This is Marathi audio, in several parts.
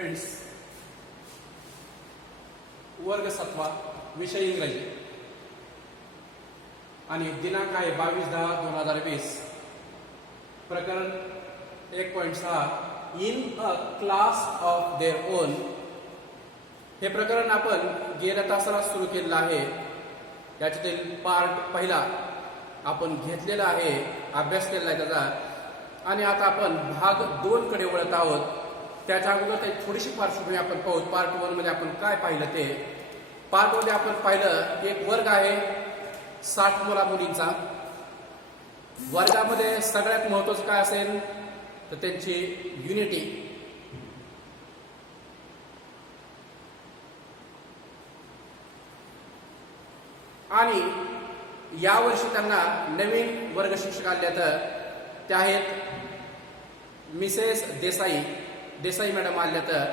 फ्रेंड्स, वर्ग 7वा विषय इंग्रजी आणि दिनांक आहे 22/10/2020. प्रकरण 1.6 in a class of their own. हे प्रकरण आपण गेल्या तासाला सुरू केलेलं आहे. याच्यातील पार्ट पहिला आपण घेतलेला आहे, अभ्यास केलेला आहे त्याचा, आणि आता आपण भाग 2 कडे वळत आहोत. त्याच्या अगोदर थोडीशी पार्श्वभूमी आपण पाहू. पार्ट 1 मध्ये आपण काय पाहिलं ते. पार्ट 1 मध्ये आपण पाहिलं एक वर्ग आहे 60 मुला-मुलींचा. वर्गामध्ये सगळ्यात महत्वाचं काय असेल तर त्यांची युनिटी. आणि यावर्षी त्यांना नवीन वर्ग शिक्षक आले तर त्या आहेत मिसेस देसाई मॅडम आल्या. तर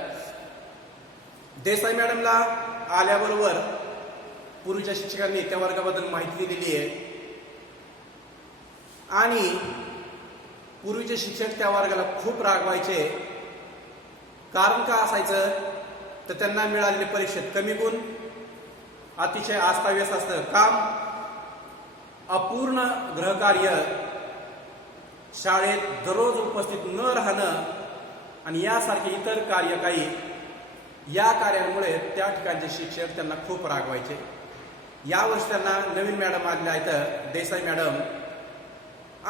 देसाई मॅडमला आल्याबरोबर पूर्वीच्या शिक्षकांनी त्या वर्गाबद्दल माहिती दिलेली आहे. आणि पूर्वीचे शिक्षक त्या वर्गाला खूप रागवायचे. कारण का असायचं तर त्यांना मिळालेले परीक्षेत कमी गुण, अतिशय अस्ताव्यस्त असतं काम, अपूर्ण गृहकार्य, शाळेत दररोज उपस्थित न राहणं आणि यासारखे इतर कार्य काही. या कार्यांमुळे त्या ठिकाणचे शिक्षक त्यांना खूप रागवायचे. यावर्षी त्यांना नवीन मॅडम आलेल्या आहेत, देसाई मॅडम,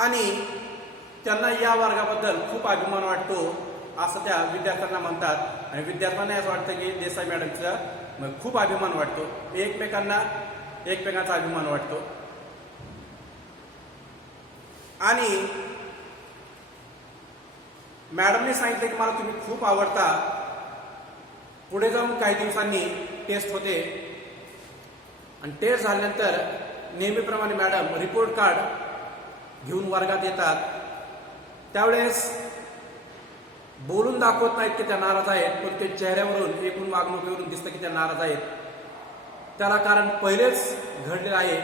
आणि त्यांना या वर्गाबद्दल खूप अभिमान वाटतो असं त्या विद्यार्थ्यांना म्हणतात. आणि विद्यार्थ्यांना असं वाटतं की देसाई मॅडमचा खूप अभिमान वाटतो. एकमेकांचा अभिमान वाटतो. आणि मॅडमने सांगितलं की मला तुम्ही खूप आवडता. पुढे जाऊन काही दिवसांनी टेस्ट होते आणि टेस्ट झाल्यानंतर नेहमीप्रमाणे मॅडम रिपोर्ट कार्ड घेऊन वर्गात येतात. त्यावेळेस बोलून दाखवत नाहीत की त्या नाराज आहेत, पण ते चेहऱ्यावरून एकूण वागणुकीवरून दिसतं की त्या नाराज आहेत. त्याला कारण पहिलेच घडलेलं आहे.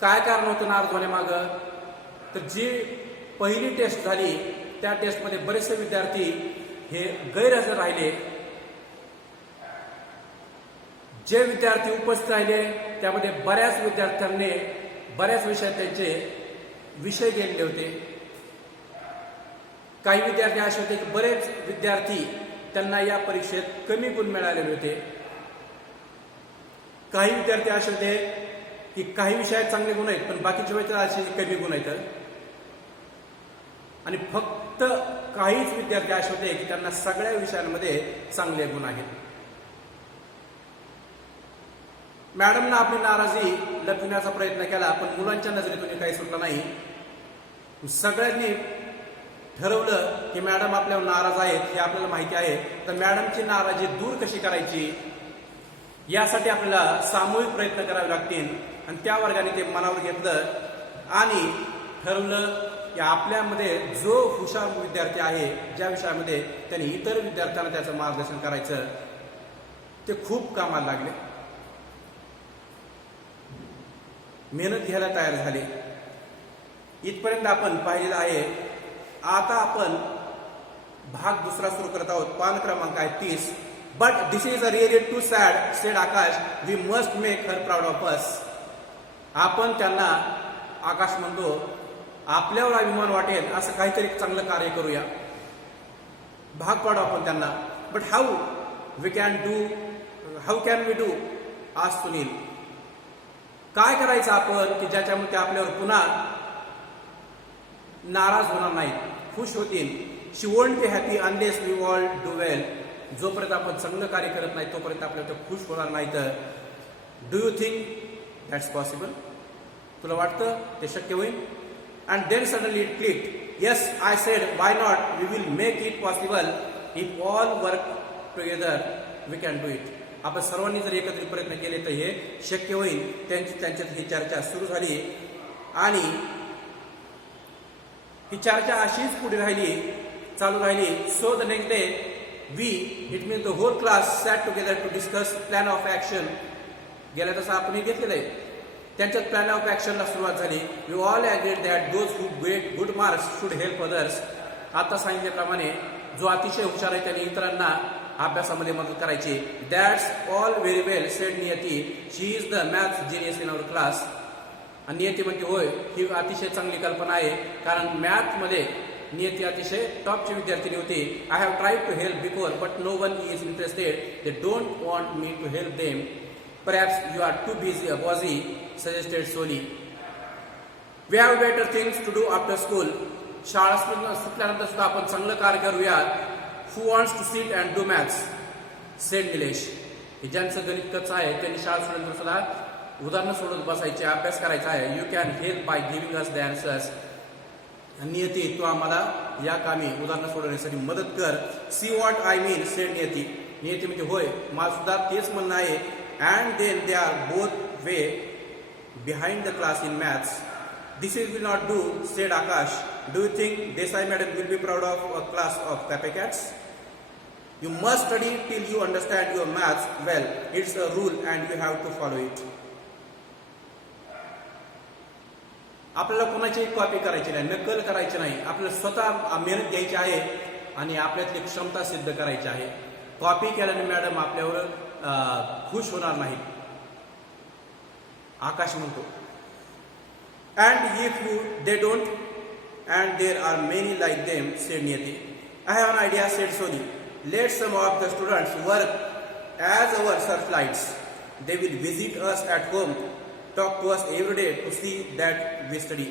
काय कारण होतं नाराज होण्यामागं तर जी पहिली टेस्ट झाली त्या टेस्टमध्ये बरेचसे विद्यार्थी हे गैरहजर राहिले. जे विद्यार्थी उपस्थित राहिले त्यामध्ये बऱ्याच विद्यार्थ्यांनी बऱ्याच विषयात त्यांचे विषय गेलेले होते. काही विद्यार्थी असे होते की बरेच विद्यार्थी त्यांना या परीक्षेत कमी गुण मिळालेले होते. काही विद्यार्थी असे होते की काही विषयात चांगले गुण आहेत पण बाकीच्या विषयात असे कमी गुण आहेत. आणि फक्त काहीच विद्यार्थी असे होते की त्यांना सगळ्या विषयांमध्ये चांगले गुण आहेत. मॅडमनं आपली नाराजी लपविण्याचा प्रयत्न केला पण मुलांच्या नजरेतून काही सुटलं नाही. सगळ्यांनी ठरवलं की मॅडम आपल्यावर नाराज आहेत हे आपल्याला माहिती आहे, तर मॅडमची नाराजी दूर कशी करायची यासाठी आपल्याला सामूहिक प्रयत्न करावे लागतील. आणि त्या वर्गाने ते मनावर घेतलं आणि ठरवलं की आपल्यामध्ये जो हुशार विद्यार्थी आहे ज्या विषयामध्ये त्यांनी इतर विद्यार्थ्यांना त्याचं मार्गदर्शन करायचं, ते खूप कामाला लागले, मेहनत घ्यायला तयार झाले. इथपर्यंत आपण पाहिलेलं आहे. आता आपण भाग 2 सुरू करत आहोत. पान क्रमांक आहे 30. But this is a really too sad said Akash, we must make her proud of us. आपण त्यांना, आकाश म्हणतो, आपल्यावर अभिमान वाटेल असं काहीतरी चांगलं कार्य करूया, भाग पाडू आपण त्यांना. But how can we do आज सुनील. काय करायचं आपण की ज्याच्यामुळे ते आपल्यावर पुन्हा नाराज होणार नाहीत, खुश होतील. She won't be happy unless we all do well. जोपर्यंत आपण चांगलं कार्य करत नाही तोपर्यंत आपल्याला ते खुश होणार नाही. तर do you think that's possible? तुला वाटतं ते शक्य होईल? And then suddenly it clicked. Yes I said why not, we will make it possible. If all work together we can do it. आपण सर्वांनी जर एकत्रित प्रयत्न केले तर हे शक्य होईल. त्यांच्यात ही चर्चा सुरू झाली आणि ही चर्चा अशीच पुढे चालू राहिली. So the next day we, it means the whole class, sat together to discuss plan of action. गेल्या तसं आपण घेतलेलं आहे. त्यांच्यात प्लॅन ऑफ ऍक्शनला सुरुवात झाली. We all agreed that those who get good marks should help others. आता सांगितल्याप्रमाणे जो अतिशय हुशार आहे त्याने इतरांना अभ्यासामध्ये मदत करायची. That's all very well sed Niyati, she is the maths genius in our class. आणि नियती म्हणते होय, ही अतिशय चांगली कल्पना आहे, कारण मॅथमध्ये नियती अतिशय टॉपची विद्यार्थिनी होती. I have tried to help before but no one is interested. They don't want me to help them. Perhaps you are too bossy, suggested Soli. We have better things to do after school. शाळा सुटल्यानंतर सुद्धा आपण चांगलं कार्य करूयात. Who wants to sit and do maths, said Nilesh. ज्यांचं गणित कच्चं आहे त्यांनी शाळा सुटल्यानंतर सुद्धा उदाहरणं सोडत बसायचे, अभ्यास करायचा आहे. You can help by giving us the answers. Niyati, तू आम्हाला या कामी उदाहरणं सोडवण्यासाठी मदत कर. See what I mean, said Niyati. Niyati म्हणजे होय, मला सुद्धा तेच म्हणणं आहे. And then they are both way behind the class in maths. This will not do, said Akash. Do you think Desai madam will be proud of a class of copycats? You must study till you understand your maths well. It's a rule and you have to follow it. आपल्याला कोणाची कॉपी करायची नाही, नकल करायची नाही. आपल्याला स्वतः मेहनत घ्यायची आहे आणि आपल्यातली क्षमता सिद्ध करायची आहे. कॉपी केल्याने मॅडम आपल्यावर खुश होणार नाही, आकाश म्हणतो. And if they don't, and there are many like them, said Niyati. I have an idea, said Soni. Let some of the students work as our searchlights. They will visit us at home, talk to us every day to see that we study.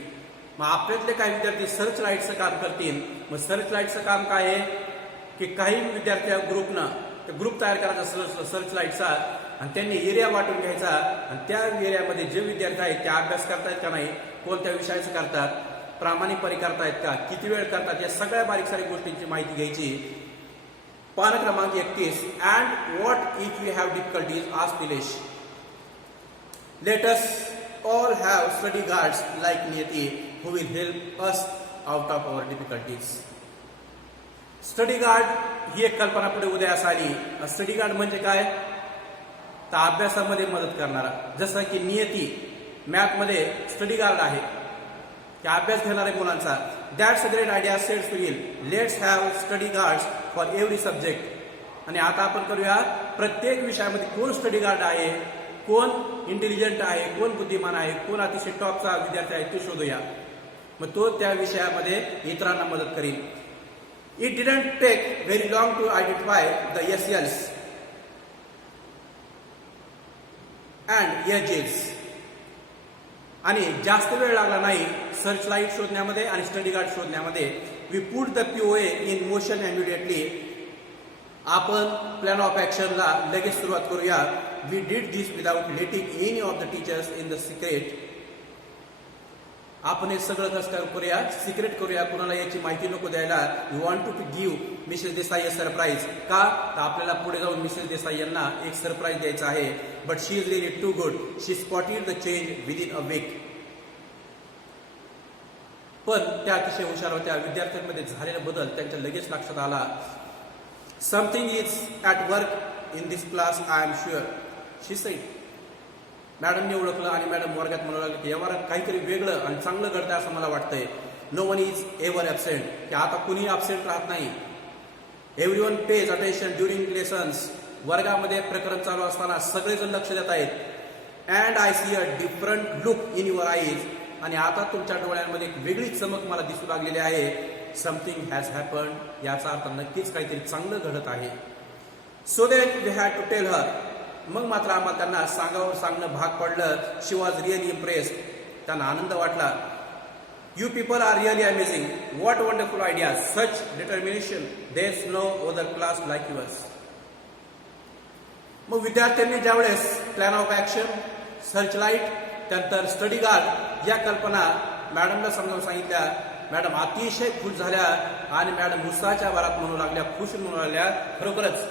मग आपल्यातले काही विद्यार्थी सर्च लाईटचं काम करतील. मग सर्च लाईटचं काम काय आहे की काही विद्यार्थी ग्रुपनं ग्रुप तयार करायचा सर्च लाईटचा, आणि त्यांनी एरिया वाटून घ्यायचा, आणि त्या एरियामध्ये जे विद्यार्थी आहेत ते अभ्यास करतायत का नाही, कोणत्या विषयाचं करतात, प्रामाणिकपणे करतायत का, किती वेळ करतात, या सगळ्या बारीक सारीक गोष्टींची माहिती घ्यायची. पान क्रमांक 31. And what if you have difficulties, asked Nilesh. Let us all have study guards like Niyati who will help us out of our difficulties. Study guard ही एक कल्पना पुढे उदयास आली. स्टडी गार्ड म्हणजे काय, तर अभ्यासामध्ये मदत करणारा. जसं की नियती मॅथमध्ये स्टडी गार्ड आहे, की अभ्यास घेणाऱ्या मुलांचा. That's a great idea, sed Sunil. Let's have study guards for every subject. आणि आता आपण करूया, प्रत्येक विषयामध्ये कोण स्टडी गार्ड आहे, कोण इंटेलिजंट आहे, कोण बुद्धिमान आहे, कोण अतिशय टॉपचा विद्यार्थी आहे, ते शोधूया. मग तो त्या विषयामध्ये इतरांना मदत करेल. It didn't take very long to identify the SLs and ages. आणि जास्त वेळ लागला नाही सर्च लाईट शोधण्यामध्ये आणि स्टडी गार्ड शोधण्यामध्ये. We put the POA in motion immediately. आपण प्लॅन ऑफ ऍक्शनला लगेच सुरुवात करूया. We did this without letting any of the teachers in the secret. आपण हे सगळं कसं करूया, सिक्रेट करूया, कुणाला याची माहिती नको द्यायला. You want to give Mrs Desai a surprise. का, तर आपल्याला पुढे जाऊन मिसेस देसाई यांना एक सरप्राईज द्यायचा आहे. But she is really too good, she spotted the change within a week. पण त्या अतिशय हुशार होत्या. विद्यार्थ्यांमध्ये झालेला बदल त्यांच्या लगेच लक्षात आला. Something is at work in this class, I am sure, she said. मॅडमने ओळखलं आणि मॅडम वर्गात म्हणू लागले की या वर्गात काहीतरी वेगळं आणि चांगलं घडतंय असं मला वाटतंय. No one is ever absent, की आता कुणी ॲबसेंट राहत नाही. Everyone pays attention during lessons. वर्गामध्ये प्रकरण चालू असताना सगळेजण लक्ष देत आहेत. And I see a different look in your eyes. आणि आता तुमच्या डोळ्यांमध्ये एक वेगळी चमक मला दिसू लागलेली आहे. समथिंग हॅज हॅपन्ड, याचा अर्थ नक्कीच काहीतरी चांगलं घडत आहे. So then we had to tell her. मग मात्र आम्हाला त्यांना सांगणं भाग पडलं. She was really impressed. त्यांना आनंद वाटला. You people are really amazing. What wonderful idea, such determination. There's no other class like yours. मग विद्यार्थ्यांनी ज्यावेळेस plan of action, searchlight, त्यानंतर स्टडी गार्ड या कल्पना मॅडमला समजावून सांगितल्या. मॅडम अतिशय खुश झाल्या आणि मॅडम उत्साहाच्या भरात म्हणू लागल्या, खुश म्हणू लागल्या, खरोखरच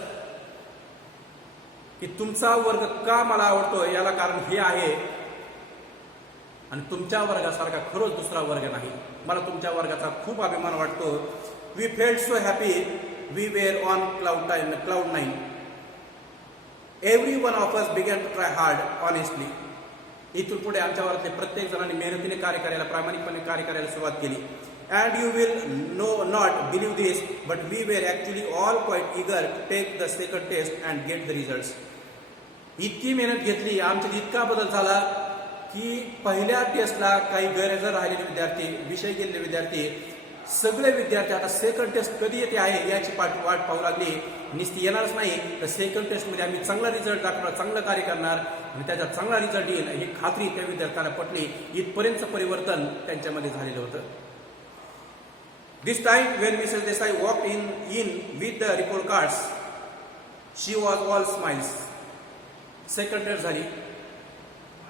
की तुमचा वर्ग का मला आवडतो याला कारण हे आहे, आणि तुमच्या वर्गासारखा खरोच दुसरा वर्ग नाही. मला तुमच्या वर्गाचा खूप अभिमान वाटतो. We felt so happy, we were on cloud 9. Every one of us began to try hard honestly. इथून पुढे आमच्या वर्गातले प्रत्येक जणांनी मेहनतीने कार्य करायला, प्रामाणिकपणे कार्य करायला सुरुवात केली. And you will not believe this, but we were actually all quite eager to take the second test and get the results. इतकी मेहनत घेतली, आमच्यात इतका बदल झाला की पहिल्या टेस्टला काही गैरहजर राहिलेले विद्यार्थी, विषय गेलेले विद्यार्थी, सगळे विद्यार्थी आता सेकंड टेस्ट कधी येते आहे याची वाट पाहू लागली. नुसती येणारच नाही तर सेकंड टेस्टमध्ये आम्ही चांगला रिझल्ट दाखवणार, चांगलं कार्य करणार आणि त्याचा चांगला रिझल्ट येईल ही खात्री त्या विद्यार्थ्यांना पटली. इथपर्यंत परिवर्तन त्यांच्यामध्ये झालेलं होतं. This time when Mrs. Desai walked in with the report cards, she was all smiles. Second test झाली.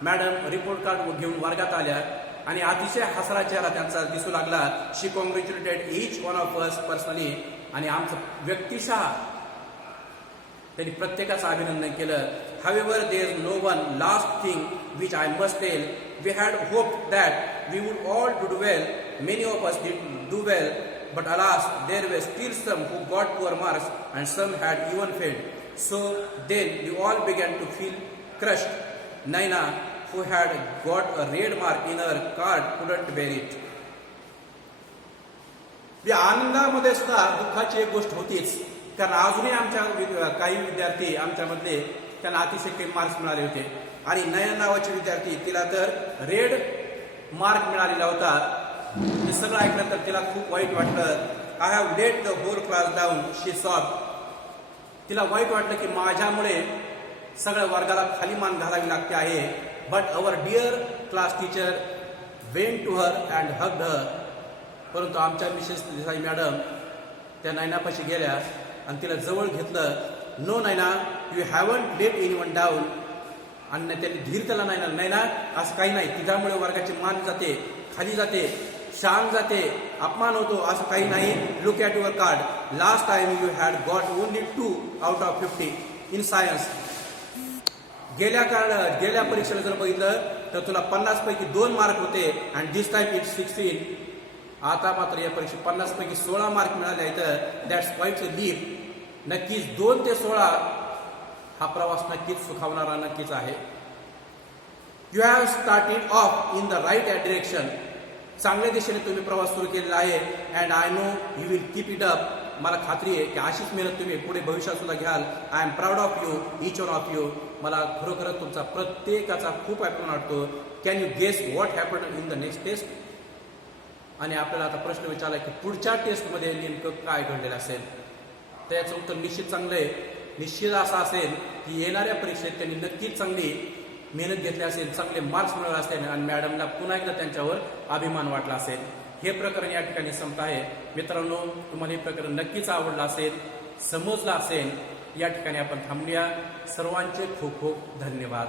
मॅडम रिपोर्ट कार्ड घेऊन वर्गात आल्या आणि अतिशय हसरा चेहरा त्यांचा दिसू लागला. She congratulated each one of us personally. आणि आमचं व्यक्तिशः त्यांनी प्रत्येकाचं अभिनंदन केलं. However, there is no one last thing which I must tell. We had hoped that we would all do well. Many of us did do well, but alas, there were still some who got poor marks and some had even failed. So then we all began to feel crushed. Naina, who had got a red mark in her card, couldn't bear it. या आनंदामध्ये सुद्धा दुःखाची एक गोष्ट होतीच, कारण अजूनही आमच्या काही विद्यार्थी आमच्यामधले त्यांना अतिशय कमी मार्क्स मिळाले होते. आणि नयन नावाची विद्यार्थी, तिला तर रेड मार्क मिळालेला होता. हे सगळं ऐकल्यानंतर तिला खूप वाईट वाटलं. I have let the whole class down, she sob. तिला वाईट वाटलं की माझ्यामुळे सगळ्या वर्गाला खाली मान घालावी लागते आहे. But our dear class teacher went to her and hugged her. परंतु आमच्या मिसेस देसाई मॅडम त्या नैनापाशी गेल्या आणि तिला जवळ घेतलं. No Naina, you haven't let anyone down. आणि त्यांनी धीर त्याला नैना असं काही नाही, तिच्यामुळे वर्गाची मान जाते, खाली जाते, शान जाते, अपमान होतो असं काही नाही. Look at your card. Last time you had got only 2 out of 50 in science. गेल्या परीक्षेला जर बघितलं तर तुला 50 पैकी 2 मार्क होते. And this time it's 16. आता मात्र या परीक्षेत 50 पैकी 16 मार्क मिळाले आहेत. That's quiet a leap. नक्कीच 2 ते 16 हा प्रवास नक्कीच सुखावणारा नक्कीच आहे. You have started off in the right direction. चांगल्या दिशेने तुम्ही प्रवास सुरू केलेला आहे. And I know you will keep it up. मला खात्री आहे की अशीच मेहनत तुम्ही पुढे भविष्यात सुद्धा घ्याल. I am proud of you, each one of you. मला खरोखरच तुमचा प्रत्येकाचा खूप अभिमान वाटतो. Can you guess what happened in the next test. आणि आपल्याला आता प्रश्न विचारला की पुढच्या टेस्टमध्ये नेमकं काय घडलेलं असेल. तर याचं उत्तर निश्चित चांगलं आहे. निश्चित असं असेल की येणाऱ्या परीक्षेत त्यांनी नक्कीच चांगली मेहनत घेतली असेल, चांगले मार्क्स मिळवले असतील आणि मॅडमला पुन्हा एकदा त्यांच्यावर अभिमान वाटला असेल. हे प्रकरण या ठिकाणी संपत आहे. मित्रांनो, तुम्हाला हे प्रकरण नक्कीच आवडलं असेल, समजलं असेल. या ठिकाणी आपण थांबूया. सर्वांचे खूप खूप धन्यवाद.